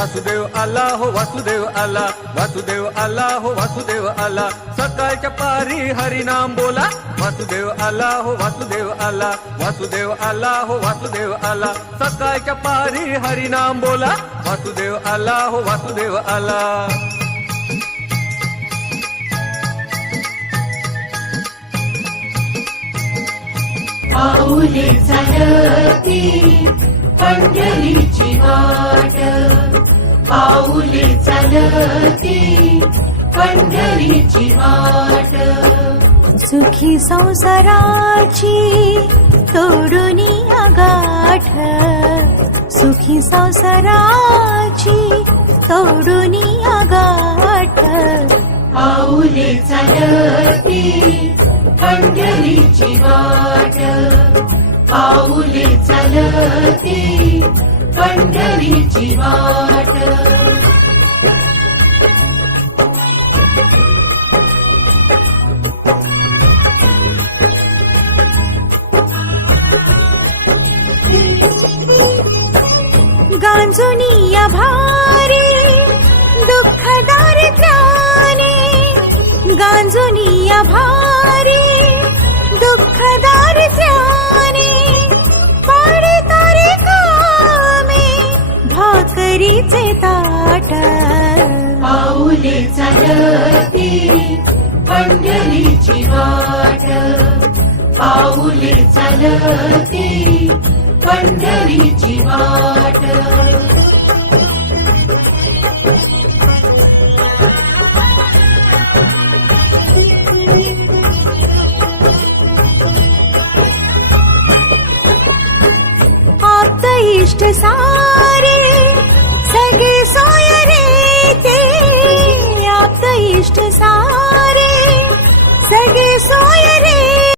वासुदेव आला हो वासुदेव आला, वासुदेव आला हो वासुदेव आला, सकाळच्या पारी हरिनाम बोला, वासुदेव आला हो वासुदेव आला, वासुदेव आला हो वासुदेव आला, सकाळच्या पारी हरिनाम बोला, वासुदेव आला हो वासुदेव आला. पाऊले चालती पंढरीची वाट, पाऊले चालती पंढरीची वाट. सुखी संसाराची तोडून गाठ, सुखी संसाराची तोडून गाठ. पाऊले चालती पंढरीची वाट, पाऊले चालती पंढरीची वाट. गांजुनिया भारी दुःख दारिद्र्याने, गांजुनिया भारी दुःख दारिद्र्याने, पाडे तारे कामे भाकरीचे ताट. पाऊले चालती पंढरीची वाट, पाऊले चालती पंढरीची वाट. आप्त इष्ट सारे सगळे सोय रे ते, आप्त इष्ट सारे